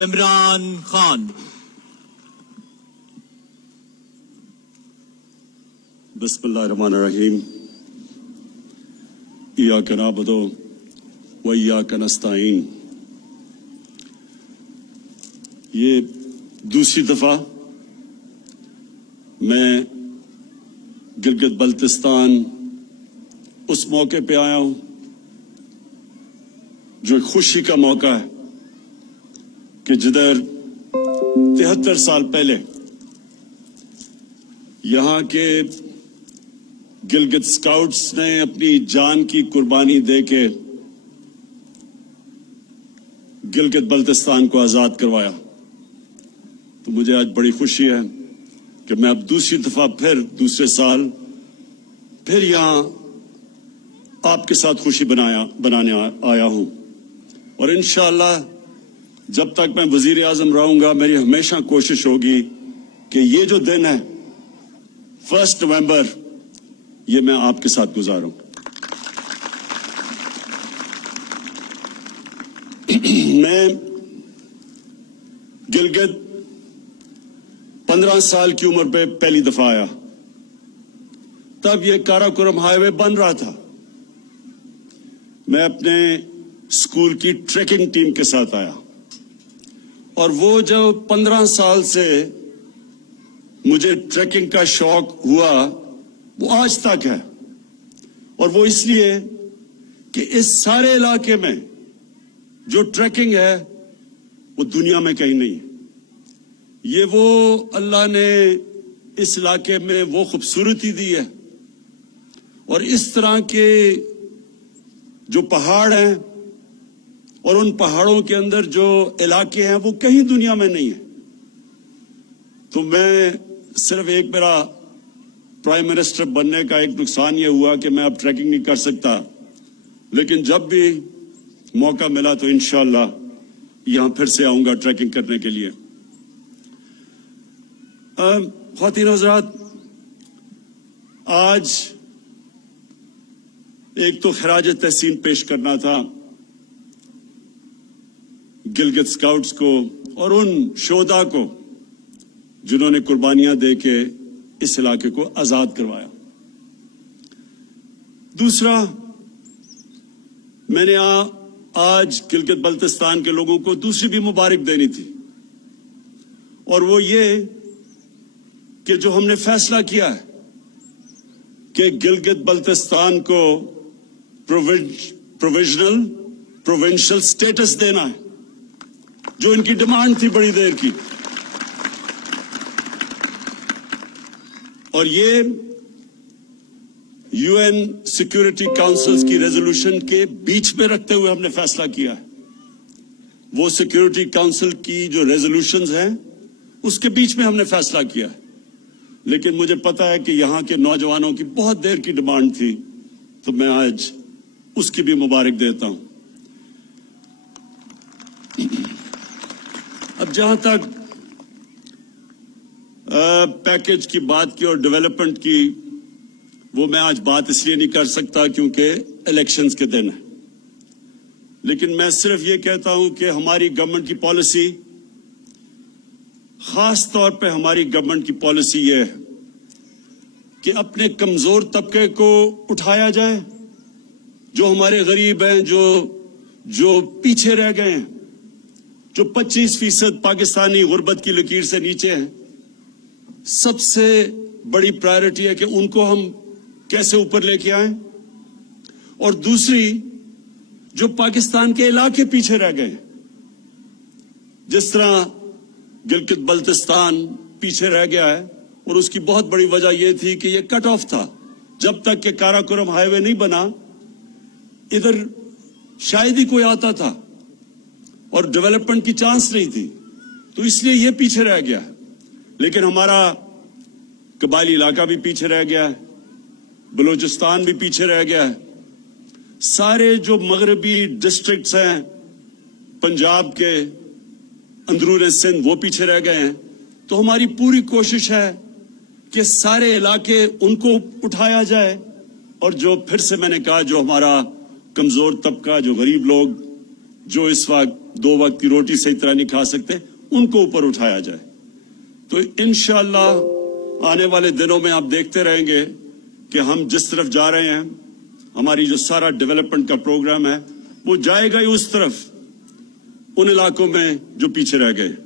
عمران خان. بسم اللہ الرحمن الرحیم. ایاک نعبد و ایاک نستعین. یہ دوسری دفعہ میں گلگت بلتستان اس موقع پہ آیا ہوں جو ایک خوشی کا موقع ہے کہ جدھر 73 سال پہلے یہاں کے گلگت اسکاؤٹس نے اپنی جان کی قربانی دے کے گلگت بلتستان کو آزاد کروایا. تو مجھے آج بڑی خوشی ہے کہ میں اب دوسری دفعہ پھر دوسرے سال پھر یہاں آپ کے ساتھ خوشی بنانے آیا ہوں. اور انشاءاللہ جب تک میں وزیر اعظم رہوں گا میری ہمیشہ کوشش ہوگی کہ یہ جو دن ہے 1 نومبر یہ میں آپ کے ساتھ گزاروں. میں گلگت 15 سال کی عمر پہ پہلی دفعہ آیا. تب یہ کاراکورم ہائی وے بن رہا تھا. میں اپنے اسکول کی ٹریکنگ ٹیم کے ساتھ آیا اور وہ جو 15 سال سے مجھے ٹریکنگ کا شوق ہوا وہ آج تک ہے. اور وہ اس لیے کہ اس سارے علاقے میں جو ٹریکنگ ہے وہ دنیا میں کہیں نہیں ہے. یہ وہ اللہ نے اس علاقے میں وہ خوبصورتی دی ہے اور اس طرح کے جو پہاڑ ہیں اور ان پہاڑوں کے اندر جو علاقے ہیں وہ کہیں دنیا میں نہیں ہے. تو میں صرف ایک میرا پرائم منسٹر بننے کا ایک نقصان یہ ہوا کہ میں اب ٹریکنگ نہیں کر سکتا، لیکن جب بھی موقع ملا تو انشاءاللہ یہاں پھر سے آؤں گا ٹریکنگ کرنے کے لیے. خواتین و حضرات، آج ایک تو خراج تحسین پیش کرنا تھا گلگت اسکاؤٹس کو اور ان شہداء کو جنہوں نے قربانیاں دے کے اس علاقے کو آزاد کروایا. دوسرا، میں نے آج گلگت بلتستان کے لوگوں کو دوسری بھی مبارک دینی تھی، اور وہ یہ کہ جو ہم نے فیصلہ کیا ہے کہ گلگت بلتستان کو پروونشل سٹیٹس دینا ہے، جو ان کی ڈیمانڈ تھی بڑی دیر کی، اور یہ یو این سیکورٹی کاؤنسل کی ریزولوشن کے بیچ میں رکھتے ہوئے ہم نے فیصلہ کیا ہے. وہ سیکورٹی کاؤنسل کی جو ریزولوشنز ہیں اس کے بیچ میں ہم نے فیصلہ کیا ہے، لیکن مجھے پتا ہے کہ یہاں کے نوجوانوں کی بہت دیر کی ڈیمانڈ تھی، تو میں آج اس کی بھی مبارک دیتا ہوں. اب جہاں تک پیکج کی بات کی اور ڈیولپمنٹ کی، وہ میں آج بات اس لیے نہیں کر سکتا کیونکہ الیکشنز کے دن ہے. لیکن میں صرف یہ کہتا ہوں کہ ہماری گورنمنٹ کی پالیسی، خاص طور پہ ہماری گورنمنٹ کی پالیسی یہ ہے کہ اپنے کمزور طبقے کو اٹھایا جائے، جو ہمارے غریب ہیں، جو پیچھے رہ گئے ہیں، جو 25% پاکستانی غربت کی لکیر سے نیچے ہیں. سب سے بڑی پرائرٹی ہے کہ ان کو ہم کیسے اوپر لے کے آئیں. اور دوسری، جو پاکستان کے علاقے پیچھے رہ گئے ہیں، جس طرح گلگت بلتستان پیچھے رہ گیا ہے، اور اس کی بہت بڑی وجہ یہ تھی کہ یہ کٹ آف تھا. جب تک کہ کاراکورم ہائی وے نہیں بنا ادھر شاید ہی کوئی آتا تھا اور ڈیولپمنٹ کی چانس نہیں تھی، تو اس لیے یہ پیچھے رہ گیا. لیکن ہمارا قبائلی علاقہ بھی پیچھے رہ گیا ہے، بلوچستان بھی پیچھے رہ گیا ہے، سارے جو مغربی ڈسٹرکٹس ہیں پنجاب کے اندرون سندھ وہ پیچھے رہ گئے ہیں. تو ہماری پوری کوشش ہے کہ سارے علاقے ان کو اٹھایا جائے، اور جو پھر سے میں نے کہا جو ہمارا کمزور طبقہ، جو غریب لوگ जो इस वक्त 2 वक्त की रोटी सही तरह नहीं खा सकते, उनको ऊपर उठाया जाए। तो इंशाअल्लाह आने वाले दिनों में आप देखते रहेंगे कि हम जिस तरफ जा रहे हैं, हमारी जो सारा डेवलपमेंट का प्रोग्राम है वो जाएगा ही उस तरफ, उन इलाकों में जो पीछे रह गए।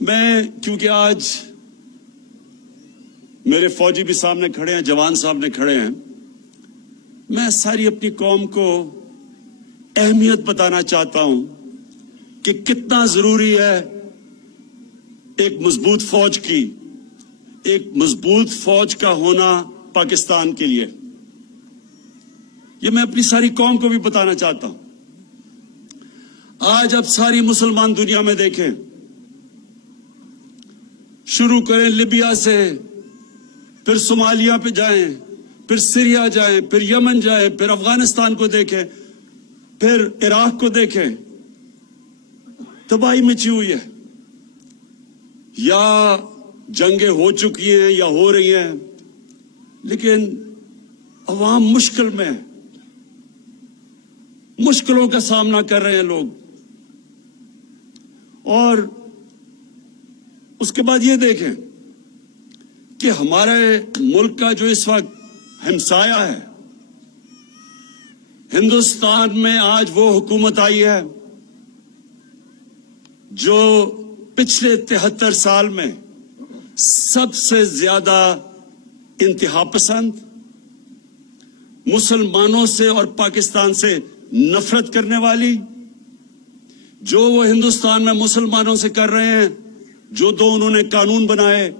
मैं, क्योंकि आज मेरे फौजी भी सामने खड़े हैं, जवान सामने खड़े हैं, मैं सारी अपनी कौम को अहमियत बताना चाहता हूं कि कितना जरूरी है एक मजबूत फौज की, एक मजबूत फौज का होना पाकिस्तान के लिए। ये मैं अपनी सारी कौम को भी बताना चाहता हूं। आज अब सारी मुसलमान दुनिया में देखें, शुरू करें लिबिया से, फिर सोमालिया पे जाएं, फिर सीरिया जाएं, फिर यमन जाएं, फिर अफगानिस्तान को देखें, फिर इराक को देखें, तबाही मची हुई है। या जंगें हो चुकी हैं या हो रही हैं, लेकिन अवाम मुश्किल में, मुश्किलों का सामना कर रहे हैं लोग। और उसके बाद ये देखें कि हमारे मुल्क का जो इस वक्त हमसाया है, हिंदुस्तान में आज वो हुकूमत आई है जो पिछले 73 साल में सबसे ज्यादा इंतहा पसंद, मुसलमानों से और पाकिस्तान से नफरत करने वाली, जो वो हिंदुस्तान में मुसलमानों से कर रहे हैं, जो दो उन्होंने कानून बनाए,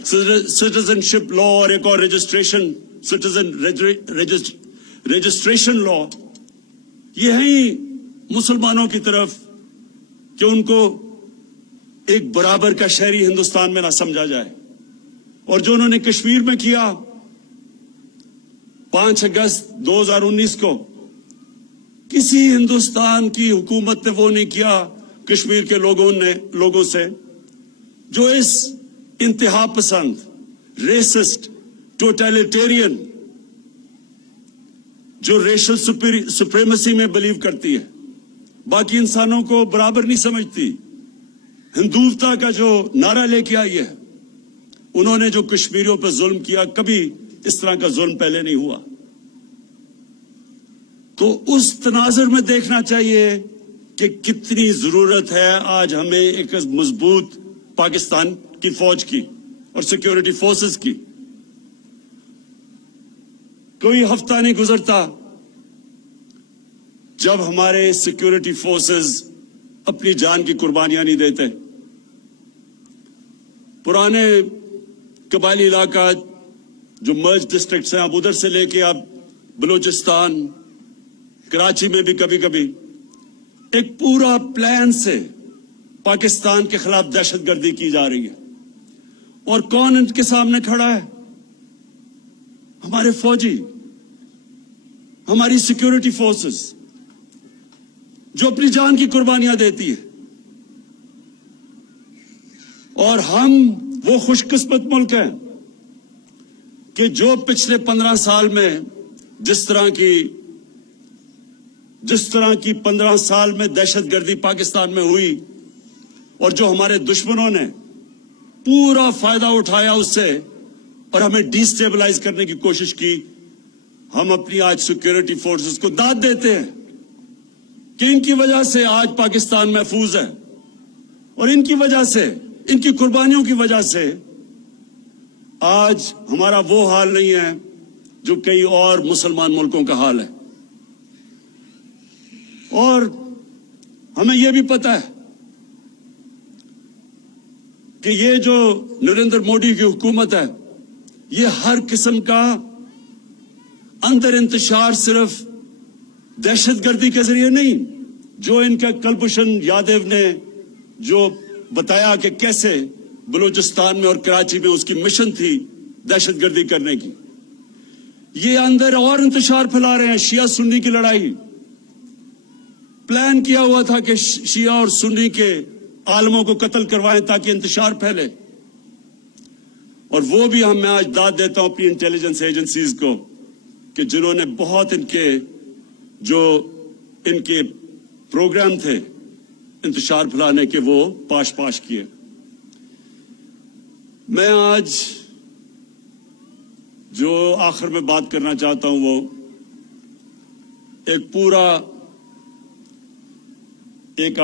सिटीजनशिप लॉ और एक और रजिस्ट्रेशन लॉ, ये है ही मुसलमानों की तरफ कि उनको एक बराबर का शहरी हिंदुस्तान में ना समझा जाए। और जो उन्होंने कश्मीर में किया 5 अगस्त 2019 को, किसी हिंदुस्तान की हुकूमत ने वो नहीं किया कश्मीर के लोगों से, जो इस इंतहा पसंद, रेसिस्ट, टोटलिटेरियन, जो रेशल सुप्रीमेसी में बिलीव करती है, बाकी इंसानों को बराबर नहीं समझती, हिंदुत्वता का जो नारा लेके आई है, उन्होंने जो कश्मीरियों पर जुल्म किया, कभी इस तरह का जुल्म पहले नहीं हुआ। तो उस तनाजुर में देखना चाहिए कि कितनी जरूरत है आज हमें एक मजबूत पाकिस्तान की फौज की और सिक्योरिटी फोर्सेस की। कोई हफ्ता नहीं गुजरता जब हमारे सिक्योरिटी फोर्सेस अपनी जान की कुर्बानियां नहीं देते। पुराने कबायली इलाका जो मर्ज डिस्ट्रिक्ट्स हैं, अब उधर से लेके अब बलूचिस्तान, कराची में भी कभी कभी एक पूरा प्लान से पाकिस्तान के खिलाफ दहशतगर्दी की जा रही है। और कौन इनके सामने खड़ा है? हमारे फौजी, हमारी सिक्योरिटी फोर्सेस, जो अपनी जान की कुर्बानियां देती है। और हम वो खुशकिस्मत मुल्क हैं कि जो पिछले 15 साल में जिस तरह की 15 साल में दहशतगर्दी पाकिस्तान में हुई, और जो हमारे दुश्मनों ने पूरा फायदा उठाया उससे और हमें डिस्टेबलाइज करने की कोशिश की, हम अपनी आज सिक्योरिटी फोर्सेस को दाद देते हैं कि इनकी वजह से आज पाकिस्तान महफूज है, और इनकी वजह से, इनकी कुर्बानियों की वजह से आज हमारा वो हाल नहीं है जो कई और मुसलमान मुल्कों का हाल है। और हमें यह भी पता है कि ये जो नरेंद्र मोदी की हुकूमत है, ये हर किस्म का अंदर इंतशार सिर्फ दहशतगर्दी के जरिए नहीं, जो इनका कुलभूषण यादव ने जो बताया कि कैसे बलूचिस्तान में और कराची में उसकी मिशन थी दहशतगर्दी करने की, ये अंदर और इंतशार फैला रहे हैं। शिया सुन्नी की लड़ाई, प्लान किया हुआ था कि शिया और सुन्नी के आलमों को कत्ल करवाएं ताकि इंतशार फैले। और वो भी मैं आज दाद देता हूं अपनी इंटेलिजेंस एजेंसीज को कि जिन्होंने बहुत इनके जो इनके प्रोग्राम थे इंतशार फैलाने के, वो पाश किए। मैं आज जो आखिर में बात करना चाहता हूं वो एक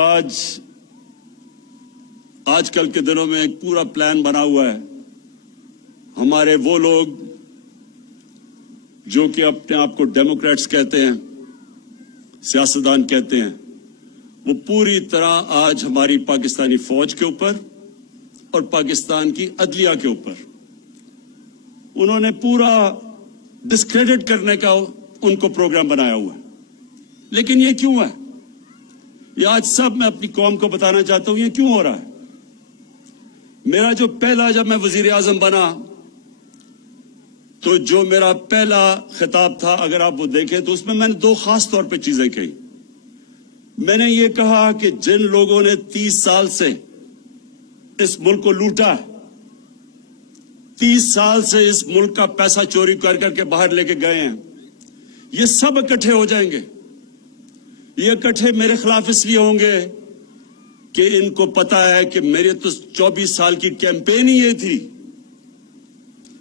आजकल के दिनों में एक पूरा प्लान बना हुआ है। हमारे वो लोग जो कि अपने आप को डेमोक्रेट्स कहते हैं, सियासतदान कहते हैं, वो पूरी तरह आज हमारी पाकिस्तानी फौज के ऊपर और पाकिस्तान की अदलिया के ऊपर उन्होंने पूरा डिस्क्रेडिट करने का उनको प्रोग्राम बनाया हुआ है। लेकिन ये क्यों है? ये आज सब मैं अपनी कौम को बताना चाहता हूं ये क्यों हो रहा है। मेरा जो पहला, जब मैं वजीर आजम बना तो जो मेरा पहला खिताब था, अगर आप वो देखें तो उसमें मैंने दो खास तौर पे चीजें कही। मैंने ये कहा कि जिन लोगों ने 30 साल से इस मुल्क को लूटा, 30 साल से इस मुल्क का पैसा चोरी कर करके बाहर लेके गए हैं, ये सब इकट्ठे हो जाएंगे। ये इकट्ठे मेरे खिलाफ इसलिए होंगे कि इनको पता है कि मेरे तो 24 साल की कैंपेन ही ये थी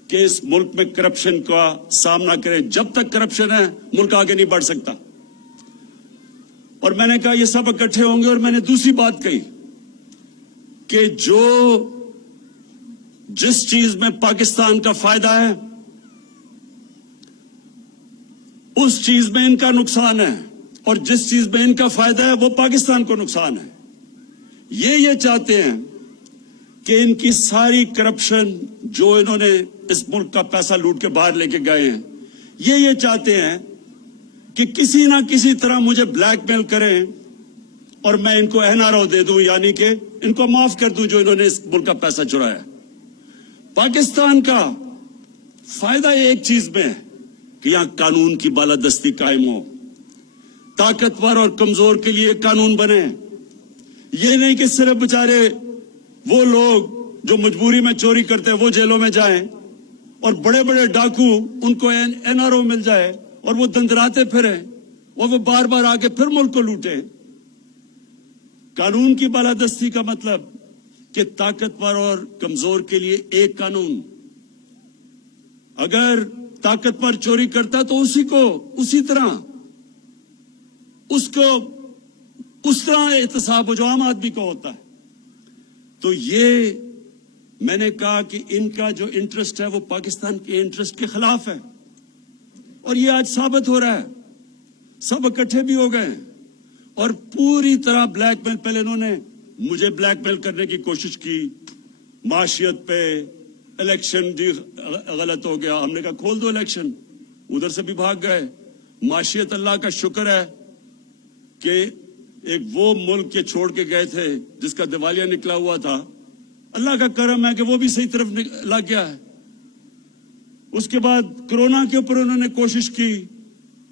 कि इस मुल्क में करप्शन का सामना करें। जब तक करप्शन है मुल्क आगे नहीं बढ़ सकता। और मैंने कहा ये सब इकट्ठे होंगे। और मैंने दूसरी बात कही कि जिस चीज में पाकिस्तान का फायदा है उस चीज में इनका नुकसान है, और जिस चीज में इनका फायदा है वो पाकिस्तान को नुकसान है। ये चाहते हैं कि इनकी सारी करप्शन, जो इन्होंने इस मुल्क का पैसा लूट के बाहर लेके गए हैं, ये चाहते हैं कि किसी ना किसी तरह मुझे ब्लैकमेल करें और मैं इनको एनआरओ दे दूं, यानी कि इनको माफ कर दूं जो इन्होंने इस मुल्क का पैसा चुराया। पाकिस्तान का फायदा एक चीज में है कि यहां कानून की बालादस्ती कायम हो, ताकतवर और कमजोर के लिए कानून बने। ये नहीं कि सिर्फ बेचारे वो लोग जो मजबूरी में चोरी करते हैं वो जेलों में जाएं और बड़े बड़े डाकू उनको एनआरओ मिल जाए और वो दंदराते फिरें और वो बार बार आके फिर मुल्क को लूटे। कानून की बालादस्ती का मतलब कि ताकतवर और कमजोर के लिए एक कानून। अगर ताकतवर चोरी करता तो उसी तरह उसको उस तरह एहतसाब हो जो आम आदमी को होता है। तो ये मैंने कहा कि इनका जो इंटरेस्ट है वो पाकिस्तान के इंटरेस्ट के खिलाफ है, और ये आज साबित हो रहा है। सब इकट्ठे भी हो गए और पूरी तरह ब्लैकमेल। पहले इन्होंने मुझे ब्लैकमेल करने की कोशिश की, माशियत पे, इलेक्शन गलत हो गया, हमने कहा खोल दो इलेक्शन, उधर से भी भाग गए। माशियत, अल्लाह का शुक्र है कि एक वो मुल्क के छोड़ के गए थे जिसका दिवालिया निकला हुआ था, अल्लाह का करम है कि वो भी सही तरफ लग गया है। उसके बाद कोरोना के ऊपर उन्होंने कोशिश की।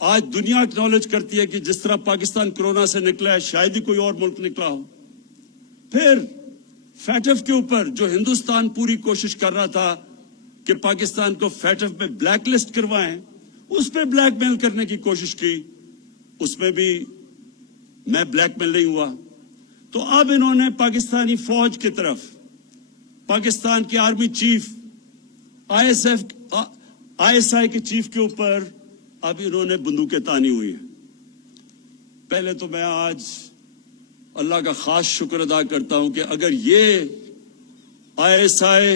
आज दुनिया एक्नॉलेज करती है कि जिस तरह पाकिस्तान कोरोना से निकला है शायद ही कोई और मुल्क निकला हो। फिर फैटफ के ऊपर जो हिंदुस्तान पूरी कोशिश कर रहा था कि पाकिस्तान को फैटफ में ब्लैक लिस्ट करवाएं, उस पर ब्लैकमेल करने की कोशिश की, उसमें भी मैं ब्लैकमेल नहीं हुआ। तो अब इन्होंने पाकिस्तानी फौज की तरफ, पाकिस्तान के आर्मी चीफ, आईएसआई के चीफ के ऊपर अब इन्होंने बंदूकें तानी हुई है। पहले तो मैं आज अल्लाह का खास शुक्र अदा करता हूं कि अगर ये आईएसआई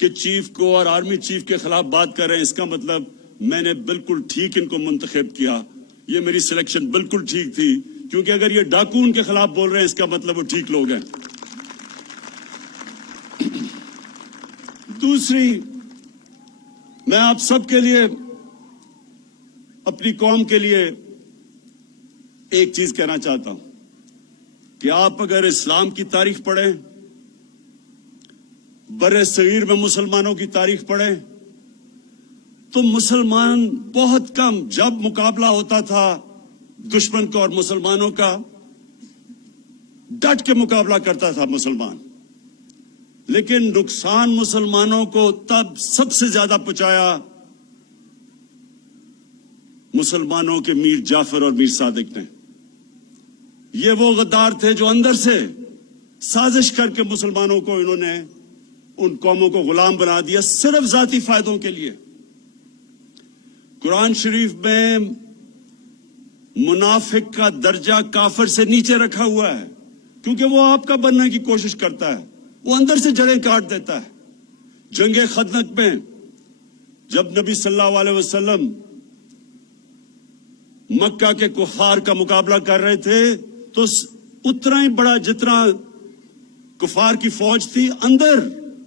के चीफ को और आर्मी चीफ के खिलाफ बात कर रहे हैं, इसका मतलब मैंने बिल्कुल ठीक इनको मुंतखब किया। ये मेरी सिलेक्शन बिल्कुल ठीक थी, क्योंकि अगर ये डाकू उनके खिलाफ बोल रहे हैं इसका मतलब वो ठीक लोग हैं। दूसरी, मैं आप सबके लिए, अपनी कौम के लिए एक चीज कहना चाहता हूं कि आप अगर इस्लाम की तारीख पढ़ें, बरे सगीर में मुसलमानों की तारीख पढ़ें, तो मुसलमान बहुत कम, जब मुकाबला होता था दुश्मन का और मुसलमानों का, डट के मुकाबला करता था मुसलमान। लेकिन नुकसान मुसलमानों को तब सबसे ज्यादा पहुंचाया मुसलमानों के मीर जाफर और मीर सादिक ने। ये वो गद्दार थे जो अंदर से साजिश करके मुसलमानों को इन्होंने उन कौमों को गुलाम बना दिया सिर्फ जाती फायदों के लिए। कुरान शरीफ में मुनाफिक का दर्जा काफिर से नीचे रखा हुआ है, क्योंकि वो आपका बनने की कोशिश करता है, वो अंदर से जड़ें काट देता है। जंगे खंदक में जब नबी सल्लल्लाहु अलैहि वसल्लम मक्का के कुफार का मुकाबला कर रहे थे, तो उतना ही बड़ा जितना कुफार की फौज थी, अंदर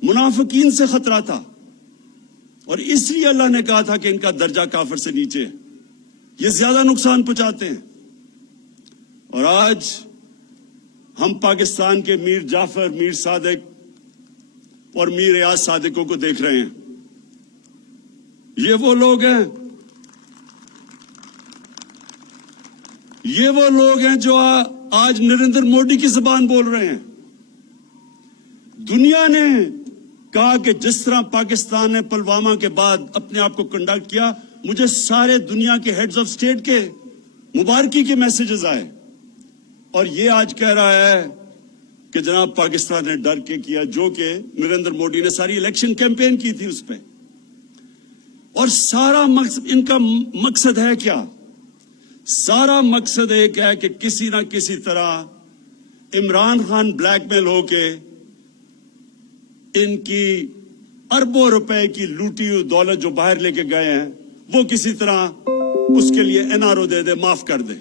मुनाफिकीन से खतरा था, और इसलिए अल्लाह ने कहा था कि इनका दर्जा काफिर से नीचे है, ये ज्यादा नुकसान पहुंचाते हैं। और आज हम पाकिस्तान के मीर जाफर, मीर सादिक और मीर रियाज सादिकों को देख रहे हैं। ये वो लोग हैं, ये वो लोग हैं जो आज नरेंद्र मोदी की जुबान बोल रहे हैं। दुनिया ने कहा कि जिस तरह पाकिस्तान ने पुलवामा के बाद अपने आप को कंडक्ट किया, मुझे सारे दुनिया के हेड्स ऑफ स्टेट के मुबारकी के मैसेजेस आए, और ये आज कह रहा है कि जनाब पाकिस्तान ने डर के किया, जो कि नरेंद्र मोदी ने सारी इलेक्शन कैंपेन की थी उस पर। और सारा मकसद, इनका मकसद है क्या? सारा मकसद एक है कि किसी ना किसी तरह इमरान खान ब्लैकमेल होके इनकी अरबों रुपए की लूटी हुई दौलत जो बाहर लेके गए हैं, वो किसी तरह उसके लिए एनआरओ दे दे, माफ कर दे।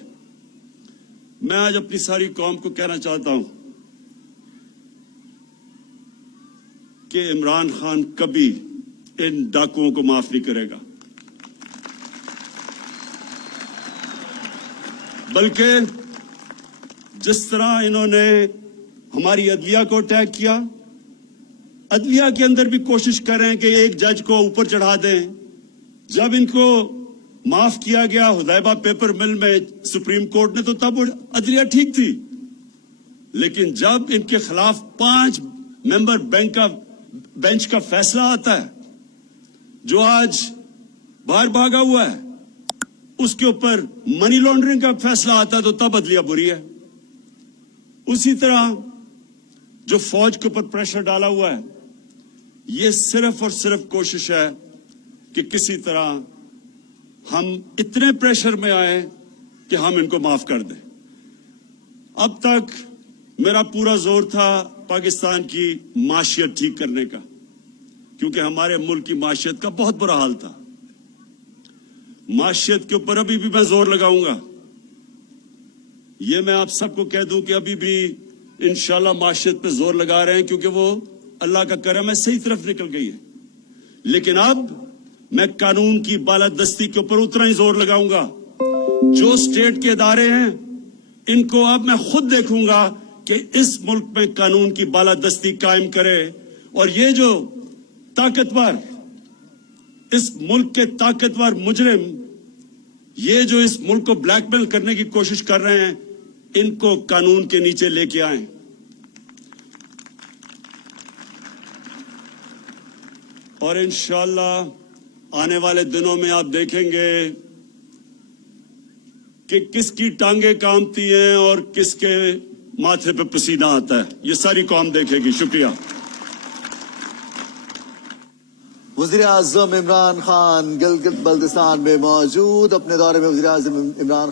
मैं आज अपनी सारी कौम को कहना चाहता हूं कि इमरान खान कभी इन डाकुओं को माफ नहीं करेगा, बल्कि जिस तरह इन्होंने हमारी अदलिया को अटैक किया, अदलिया के अंदर भी कोशिश कर रहे हैं कि एक जज को ऊपर चढ़ा दें। जब इनको माफ किया गया हुदैबा पेपर मिल में सुप्रीम कोर्ट ने, तो तब अदलिया ठीक थी, लेकिन जब इनके खिलाफ 5 मेंबर बेंच का फैसला आता है जो आज बाहर भागा हुआ है, उसके ऊपर मनी लॉन्ड्रिंग का फैसला आता है, तो तब अदलिया बुरी है। उसी तरह जो फौज के ऊपर प्रेशर डाला हुआ है, ये सिर्फ और सिर्फ कोशिश है कि किसी तरह हम इतने प्रेशर में आए कि हम इनको माफ कर दें। अब तक मेरा पूरा जोर था पाकिस्तान की माशियत ठीक करने का, क्योंकि हमारे मुल्क की माशियत का बहुत बुरा हाल था। माशियत के ऊपर अभी भी मैं जोर लगाऊंगा। ये मैं आप सबको कह दूं कि अभी भी इंशाल्लाह माशियत पे जोर लगा रहे हैं, क्योंकि वो अल्लाह का करम है, सही तरफ निकल गई है। लेकिन अब मैं कानून की बालादस्ती के ऊपर उतना ही जोर लगाऊंगा। जो स्टेट के इदारे हैं, इनको अब मैं खुद देखूंगा कि इस मुल्क में कानून की बालादस्ती कायम करे, और ये जो ताकतवर, इस मुल्क के ताकतवर मुजरिम, ये जो इस मुल्क को ब्लैकमेल करने की कोशिश कर रहे हैं, इनको कानून के नीचे लेके आए। और इंशाअल्लाह आने वाले दिनों में आप देखेंगे कि किसकी टांगे कांपती हैं और किसके माथे पे पसीना आता है, ये सारी कौम देखेगी। शुक्रिया। वज़ीर-ए-आज़म इमरान खान गिलगित बल्तिस्तान में मौजूद। अपने दौरे में वज़ीर-ए-आज़म इमरान